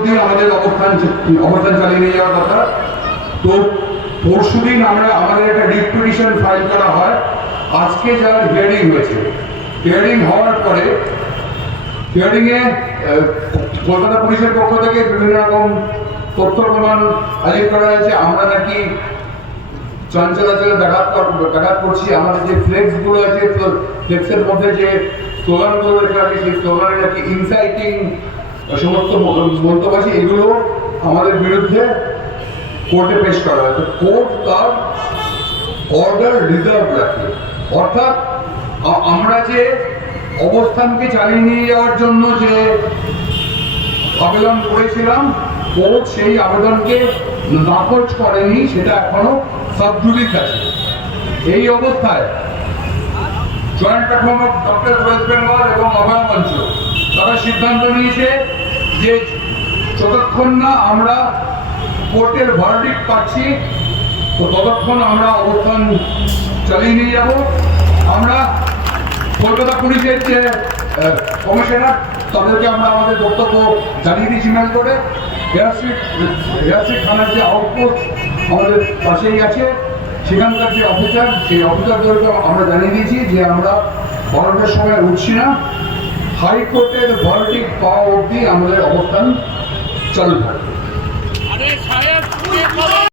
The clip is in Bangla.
অবধি আমাদের অবস্থান অবস্থান চালিয়ে নিয়ে যাওয়ার কথা। তো পরশুদিন আমরা আমাদের একটা রিট ফাইল করা হয়। আজকে যার হিয়ারিং হয়েছে। হিয়ারিং হওয়ার পরে হিয়ারিং এ কলকাতা পুলিশের পক্ষ থেকে বিভিন্ন রকম তথ্য প্রমাণ হাজির করা হয়েছে। আমরা নাকি চঞ্চলাচলে ব্যাঘাত ব্যাঘাত করছি। আমাদের যে ফ্লেক্সগুলো আছে ফ্লেক্সের মধ্যে যে স্লোগানগুলো লেখা আছে সেই স্লোগানে নাকি ইনসাইটিং সমস্ত মন্তব্য এগুলো আমাদের বিরুদ্ধে কোর্টে পেশ করা হয়। কোর্ট তার অর্ডার রিজার্ভ রাখে। অর্থাৎ আমরা যে অবস্থানকে চালিয়ে নিয়ে যাওয়ার জন্য যে আবেদন করেছিলাম কোর্ট সেই আবেদনকে নাকচ করেনি, সেটা এখনও সাবজুডিস আছে। এই অবস্থায় joint platform of doctor West Bengal এবং অভয় মঞ্চ তারা সিদ্ধান্ত নিয়েছে যে যতক্ষণ না আমরা কোর্টের ভার্ডিক পাচ্ছি, তো ততক্ষণ আমরা অবস্থান চালিয়ে নিয়ে যাব। আমরা কলকাতা পুলিশের যে কমিশনার, তাদেরকে আমরা আমাদের বক্তব্য জানিয়ে দিয়েছি মেল করে। থানার যে আউটপোস্ট আমাদের পাশেই আছে, সেখানকার যে অফিসার সেই অফিসারদেরকে আমরা জানিয়ে দিয়েছি যে আমরা বারোটার সময় উঠছি না। হাইকোর্টের ভার্ডিক পাওয়া অবধি আমাদের অবস্থান চালু থাকবে